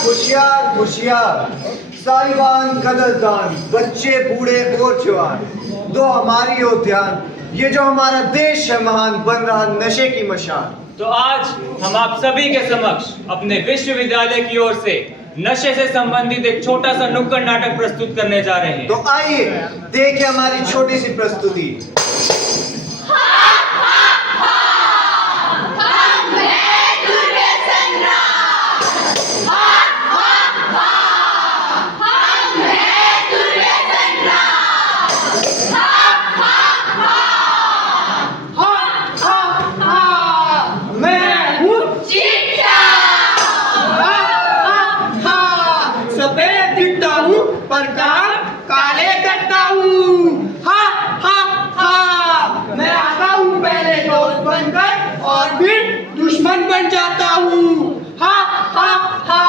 होशियार होशियार, साहिबान कदरदान, बच्चे बूढ़े और जवान, दो हमारी ओर ध्यान, ये जो हमारा देश है महान बन रहा नशे की मशाल। तो आज हम आप सभी के समक्ष अपने विश्वविद्यालय की ओर से नशे से संबंधित एक छोटा सा नुक्कड़ नाटक प्रस्तुत करने जा रहे हैं। तो आइए देखिए हमारी छोटी सी प्रस्तुति। पर काम काले करता हूँ। हा हा हा, मैं आता हूँ पहले दोस्त बनकर और फिर दुश्मन बन जाता हूँ। हा हा हा,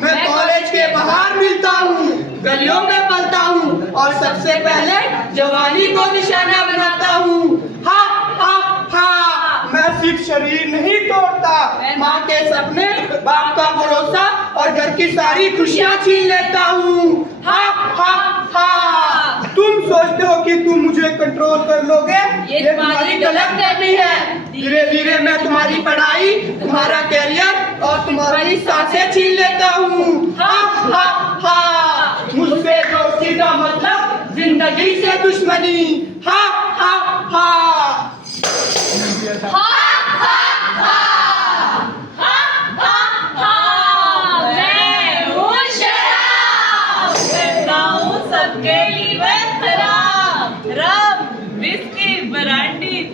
मैं कॉलेज के बाहर मिलता हूँ, गलियों में पलता हूँ और सबसे पहले जवानी को निशाना बनाता हूँ। हा हा हा, मैं सिर्फ शरीर नहीं तोड़ता, माँ के सपने, बाप का भरोसा और घर की सारी खुशियाँ छीन लेता हूँ। हा हा हा, तुम सोचते हो कि तुम मुझे कंट्रोल कर लोगे, ये तुम्हारी गलत फहमी है। धीरे धीरे मैं तुम्हारी पढ़ाई, तुम्हारा कैरियर और तुम्हारी सांसें छीन लेता हूँ। हा हा हा, मुझसे दोस्ती का मतलब जिंदगी से दुश्मनी। हा हा हा।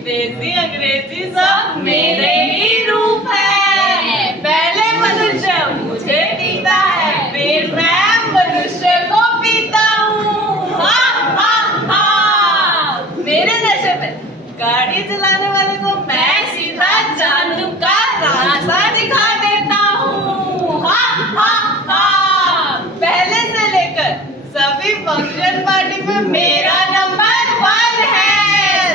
देसी अंग्रेजी सब मेरे ही रूप है। पहले मनुष्य मुझे पीता है, फिर मैं मनुष्य को पीता हूँ। हा हा हा, मेरे नशे में गाड़ी चलाने वाले को मैं सीधा जानू का रास्ता दिखा देता हूँ। हा हा हा, पहले से लेकर सभी फंक्शन पार्टी में मेरा नंबर 1 है।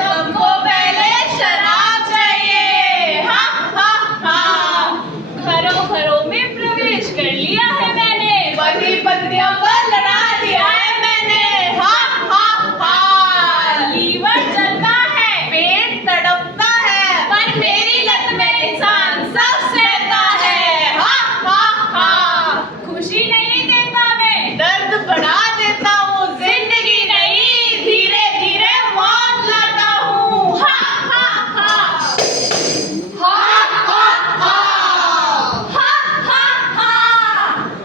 सबको पहले शराब चाहिए। हा हा हा, घरों घरों में प्रवेश कर लिया है मैंने, पति पत्नियों पर लड़ा दिया है मैंने। हा हा हा, लीवर जलता है, पेट तड़पता है, पर मेरी लत में इंसान सब सहता है। हा हा हा, खुशी नहीं देता मैं, दर्द बढ़ा देता हूँ, जिंदगी नहीं धीरे धीरे मौत लाता हूँ। हा हा हा, हा हा हा, हा हा हा।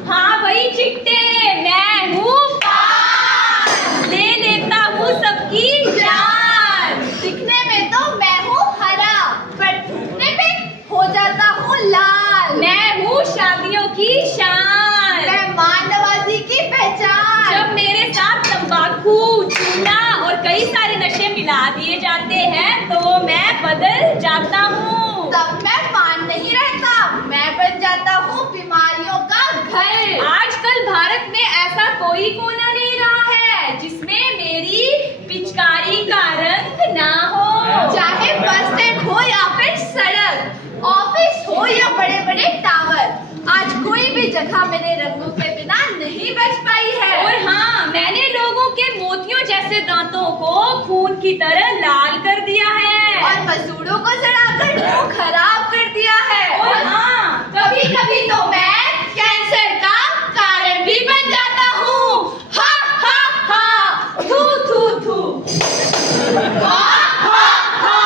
हाँ भाई चिट्टे, मैं हूँ पार, ले लेता हूँ सबकी जान। दिखने में तो मैं हूँ हरा, पर टूटने पे हो जाता हूँ लाल। मैं हूँ शादियों की शान, मैं मान नवाजी की पहचान। जब मेरे साथ तंबाकू, चूना और कई सारे नशे मिला दिए जाते हैं तो मैं बदल जाता हूँ। तब मैं पान नहीं रहता, मैं बन जाता हूँ बीमारियों का घर। आजकल भारत में ऐसा कोई कोना नहीं रहा है जिसमें मेरी पिचकारी का रंग ना हो। चाहे बस स्टैंड हो या फिर सड़क, ऑफिस हो या बड़े बड़े टावर, आज कोई भी जगह मेरे रंगों के बिना नहीं बच पाई है। और हाँ, मैंने लोगों के मोतियों जैसे दांतों को खून की तरह लाल कर दिया है और मसूड़ों को सड़ाकर मुंह खराब कर दिया है। और हाँ, कभी कभी तो मैं कैंसर का कारण भी बन जाता हूँ। हा हा हा, थू थू थू। हा हा हा,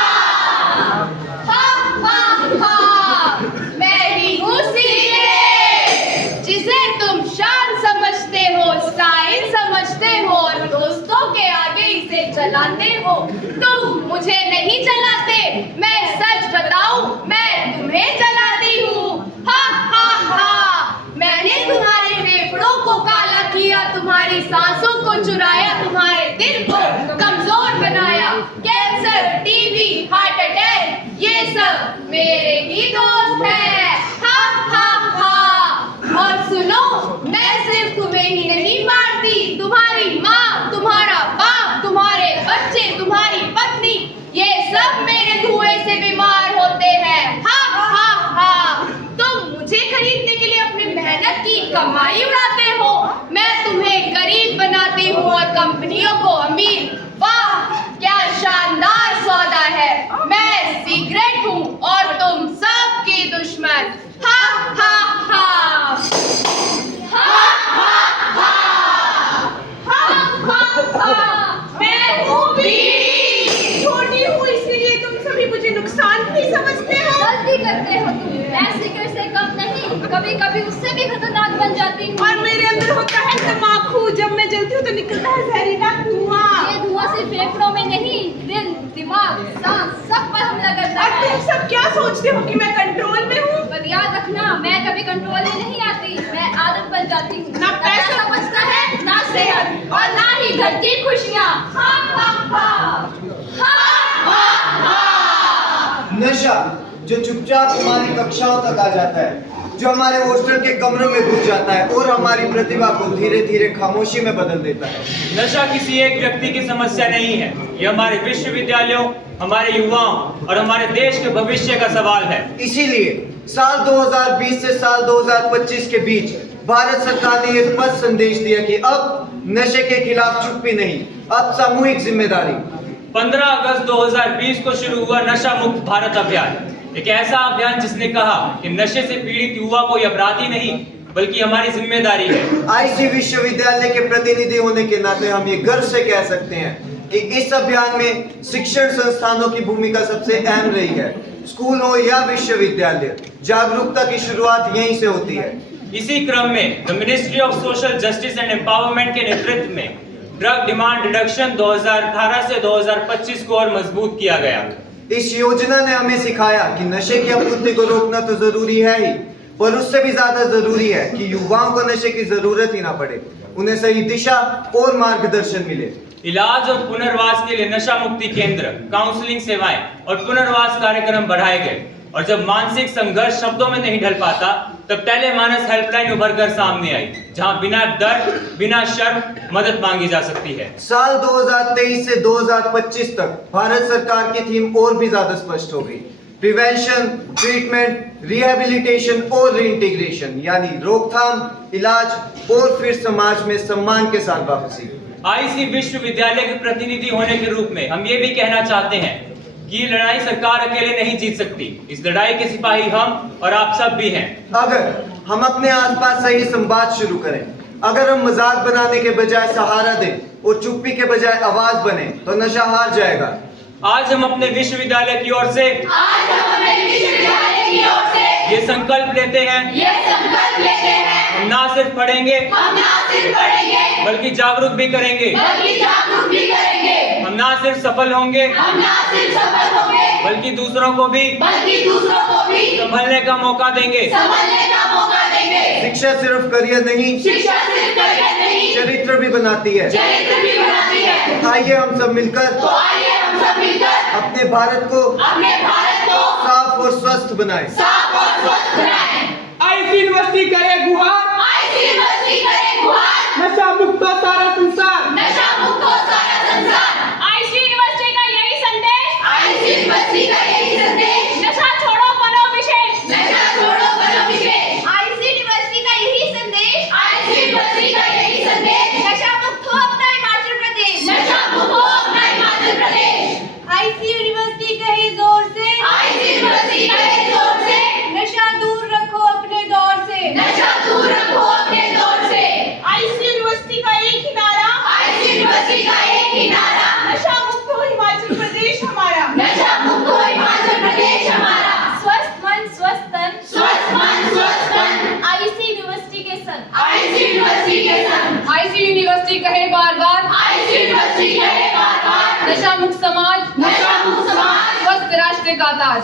हा हा हा, मेरी हूँ सीने, जिसे तुम शान समझते हो, साइन समझते हो और दोस्तों के आगे इसे चलाते हो। तुम मुझे नहीं चलाते, मैं सच बताऊं, मैं तुम्हें चलाती हूँ। हा हा हा, मैंने तुम्हारे फेफड़ों को काला किया, तुम्हारी सांसों को चुराया, तुम्हारे दिल को कमजोर बनाया। कैंसर, टीबी, हार्ट अटैक, ये सब मेरे ही दोस्त हैं। हा हा हा, और सुनो, मैं सिर्फ तुम्हें ही नहीं मारती, तुम्हारी माँ, तुम्हारा बाप, तुम्हारे बच्चे, तुम्हारी पत्नी कमाई उड़ाते हो। मैं तुम्हें गरीब बनाती हूँ और कंपनियों को अमीर। वाह क्या शानदार सौदा है। मैं सिगरेट हूँ और तुम सबकी दुश्मन। हा हा हा हा हा हा हा हा हा। मैं हूँ बीड़ी। छोटी हूँ इसलिए तुम सभी मुझे नुकसान नहीं समझते हो। गलती करते हो तुम। मैं सिगरेट से कम नहीं, कभी कभी उससे भी खतरनाक बन जाती हूँ। और मेरे अंदर होता है तम्बाकू। जब मैं जलती हूँ तो निकलता है जहरीला धुआं। ये धुआं सिर्फ फेफड़ों में नहीं, दिल, दिमाग, सांस सब पर हमला करता और है। तुम सब क्या सोचते हो कि मैं कंट्रोल में हूँ? पर याद रखना, मैं कभी कंट्रोल में नहीं आती। मैं आदत बन जाती हूँ। ना पैसा बचता है, ना सेहत और ना ही घर की खुशियाँ। हा हा हा हा हा हा। नशा जो चुपचाप हमारी कक्षाओं तक आ जाता है, जो हमारे हॉस्टल के कमरों में घुस जाता है और हमारी प्रतिभा को धीरे धीरे खामोशी में बदल देता है। नशा किसी एक व्यक्ति की समस्या नहीं है, ये हमारे विश्वविद्यालयों, हमारे युवाओं और हमारे देश के भविष्य का सवाल है। इसीलिए साल 2020 से साल 2025 के बीच भारत सरकार ने यह स्पष्ट संदेश दिया कि अब नशे के खिलाफ चुप्पी नहीं, अब सामूहिक जिम्मेदारी। 15 अगस्त 2020 को शुरू हुआ नशा मुक्त भारत अभियान, एक ऐसा अभियान जिसने कहा कि नशे से पीड़ित युवा कोई अपराधी नहीं बल्कि हमारी जिम्मेदारी है। आईसी विश्वविद्यालय के प्रतिनिधि होने के नाते हम ये गर्व से कह सकते हैं कि इस अभियान में शिक्षण संस्थानों की भूमिका सबसे अहम रही है। स्कूल हो या विश्वविद्यालय, जागरूकता की शुरुआत यहीं से होती है। इसी क्रम में the ministry of social justice and empowerment के नेतृत्व में ड्रग डिमांड रिडक्शन 2018 से 2025 को और मजबूत किया गया। इस योजना ने हमें सिखाया कि नशे की आपूर्ति को रोकना तो जरूरी है ही, पर उससे भी ज्यादा जरूरी है कि युवाओं को नशे की जरूरत ही ना पड़े, उन्हें सही दिशा और मार्गदर्शन मिले। इलाज और पुनर्वास के लिए नशा मुक्ति केंद्र, काउंसलिंग सेवाएं और पुनर्वास कार्यक्रम बढ़ाए गए। और जब मानसिक संघर्ष शब्दों में नहीं ढल पाता, तब टेली मानस हेल्पलाइन उभर कर सामने आई, जहां बिना डर, बिना शर्म मदद मांगी जा सकती है। साल 2023 से 2025 तक भारत सरकार की थीम और भी ज्यादा स्पष्ट हो गई। प्रिवेंशन, ट्रीटमेंट, रिहैबिलिटेशन और रीइंटीग्रेशन, यानी रोकथाम, इलाज और फिर समाज में सम्मान के साथ वापसी। आईसी विश्वविद्यालय के प्रतिनिधि होने के रूप में हम ये भी कहना चाहते हैं कि ये लड़ाई सरकार अकेले नहीं जीत सकती। इस लड़ाई के सिपाही हम और आप सब भी हैं। अगर हम अपने आसपास सही संवाद शुरू करें, अगर हम मजाक बनाने के बजाय सहारा दें और चुप्पी के बजाय आवाज बने, तो नशा हार जाएगा। आज हम अपने विश्वविद्यालय की ओर से ये संकल्प लेते हैं, हम ना सिर्फ पढ़ेंगे बल्कि जागरूक भी करेंगे। हम ना सिर्फ सफल होंगे बल्कि दूसरों को भी संभलने का मौका देंगे। शिक्षा सिर्फ करियर नहीं, चरित्र भी बनाती है। आइए हम सब मिलकर अपने भारत को साफ और स्वस्थ बनाएं। आईसी यूनिवर्सिटी करे गुहार, नशा मुक्त हो सारा संसार। आईसी यूनिवर्सिटी का यही संदेश। नशा छोड़ो बनो विशेष। आईसी यूनिवर्सिटी का यही संदेश। नशा मुक्त हो अपना हिमाचल प्रदेश। आईसी यूनिवर्सिटी कहे जोर से। नशा दूर रखो अपने दौर से। आईसी यूनिवर्सिटी का एक ही नारा। नशा मुक्त हो हिमाचल प्रदेश हमारा। स्वस्थ मन स्वस्थ तन। आईसी यूनिवर्सिटी के सन। आईसी यूनिवर्सिटी कहे बार बार। नशा मुक्त समाज। स्वस्थ राष्ट्र का ताज।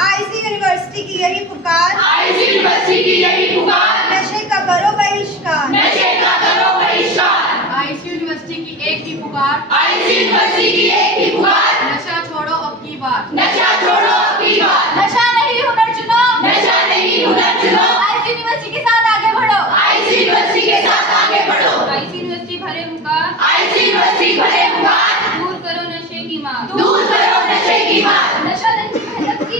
आईसी यूनिवर्सिटी की यही पुकार। नशे का करो बहिष्कार। आईसी यूनिवर्सिटी की एक ही पुकार। नशा छोड़ो अब की बार। नशा नहीं हुनर चुनो। आईसी यूनिवर्सिटी के साथ आगे बढ़ो। आईसी यूनिवर्सिटी भरे हुकार। दूर करो नशे की मार। नशा नहीं है, जबकि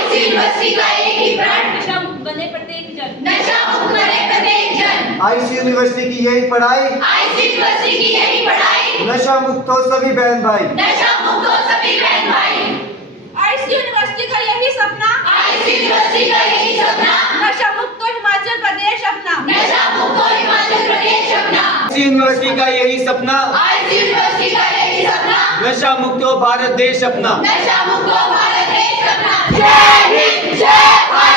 आईसी यूनिवर्सिटी का एक ही प्रण, नशा मुक्त बने प्रत्येक जन। नशा मुक्त करे प्रत्येक जन। आईसी यूनिवर्सिटी की यही पढ़ाई, आईसी यूनिवर्सिटी की यही पढ़ाई, नशा मुक्त हो सभी बहन भाई। नशा मुक्त हो सभी बहन भाई। आईसी यूनिवर्सिटी का यही सपना, आईसी यूनिवर्सिटी का यही सपना, नशा मुक्त हिमाचल प्रदेश अपना। नशा मुक्त हो हिमाचल प्रदेश अपना। आईसी यूनिवर्सिटी का यही सपना, आईसी यूनिवर्सिटी का यही सपना, नशा मुक्त हो भारत देश अपना। नशा मुक्त हो भारत देश अपना। जय हिंद, जय भारत।